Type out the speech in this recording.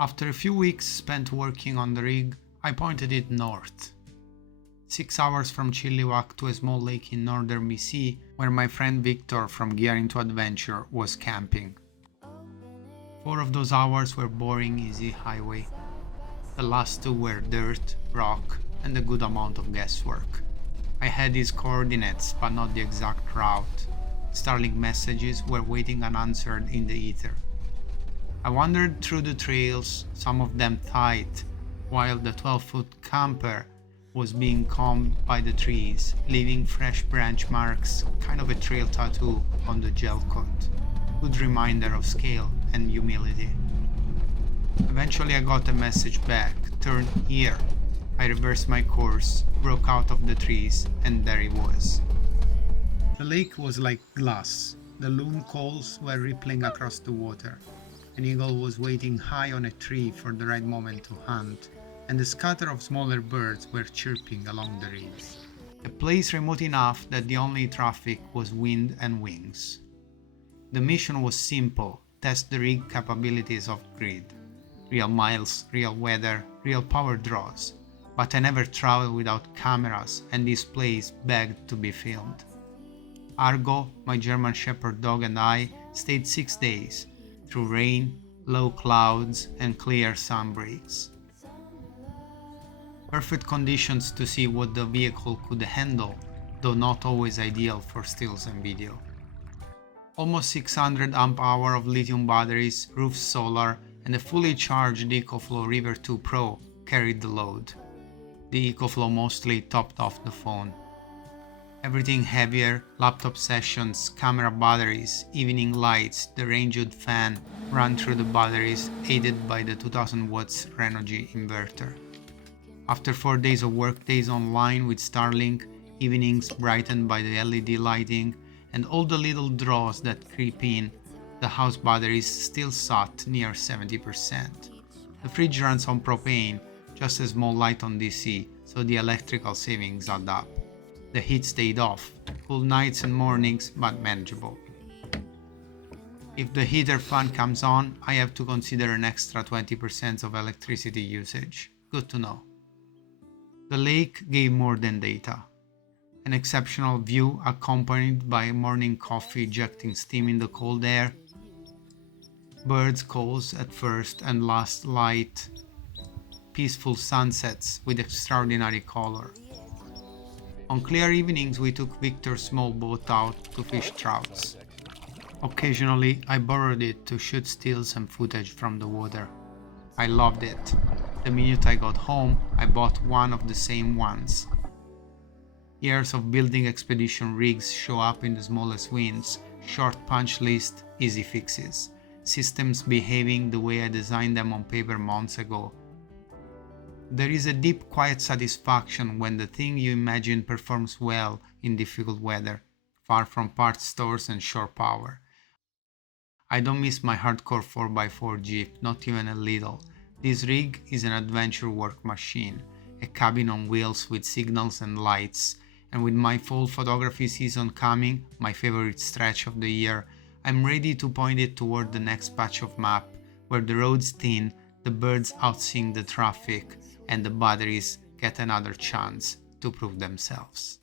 After a few weeks spent working on the rig, I pointed it north. 6 hours from Chilliwack to a small lake in northern BC, where my friend Victor from Gear into Adventure was camping. 4 of those hours were boring, easy highway. The last 2 were dirt, rock, and a good amount of guesswork. I had his coordinates, but not the exact route. Starlink messages were waiting unanswered in the ether. I wandered through the trails, some of them tight, while the 12-foot camper was being combed by the trees, leaving fresh branch marks, kind of a trail tattoo on the gel coat. Good reminder of scale and humility. Eventually I got a message back, turn here. I reversed my course, broke out of the trees, and there he was. The lake was like glass. The loon calls were rippling across the water. An eagle was waiting high on a tree for the right moment to hunt, and a scatter of smaller birds were chirping along the reeds. A place remote enough that the only traffic was wind and wings. The mission was simple: test the rig capabilities of grid. Real miles, real weather, real power draws. But I never traveled without cameras, and this place begged to be filmed. Argo, my German Shepherd dog, and I stayed 6 days, through rain, low clouds, and clear sun breaks. Perfect conditions to see what the vehicle could handle, though not always ideal for stills and video. Almost 600 amp-hour of lithium batteries, roof solar, and a fully charged EcoFlow River 2 Pro carried the load. The EcoFlow mostly topped off the phone. Everything heavier: laptop sessions, camera batteries, evening lights, the Rangewood fan ran through the batteries, aided by the 2000 watts Renogy inverter. After 4 days of work days online with Starlink, evenings brightened by the LED lighting, and all the little draws that creep in, the house batteries still sat near 70%. The fridge runs on propane, just a small light on DC, so the electrical savings add up. The heat stayed off, cool nights and mornings, but manageable. If the heater fan comes on, I have to consider an extra 20% of electricity usage. Good to know. The lake gave more than data. An exceptional view accompanied by morning coffee ejecting steam in the cold air. Birds calls at first and last light. Peaceful sunsets with extraordinary color. On clear evenings we took Victor's small boat out to fish trouts. Occasionally I borrowed it to shoot stills and footage from the water. I loved it. The minute I got home, I bought one of the same ones. Years of building expedition rigs show up in the smallest wins, short punch list, easy fixes. Systems behaving the way I designed them on paper months ago. There is a deep, quiet satisfaction when the thing you imagine performs well in difficult weather, far from parts stores and shore power. I don't miss my hardcore 4x4 Jeep, not even a little. This rig is an adventure work machine, a cabin on wheels with signals and lights, and with my fall photography season coming, my favorite stretch of the year, I'm ready to point it toward the next patch of map, where the roads thin, the birds outsing the traffic, and the batteries get another chance to prove themselves.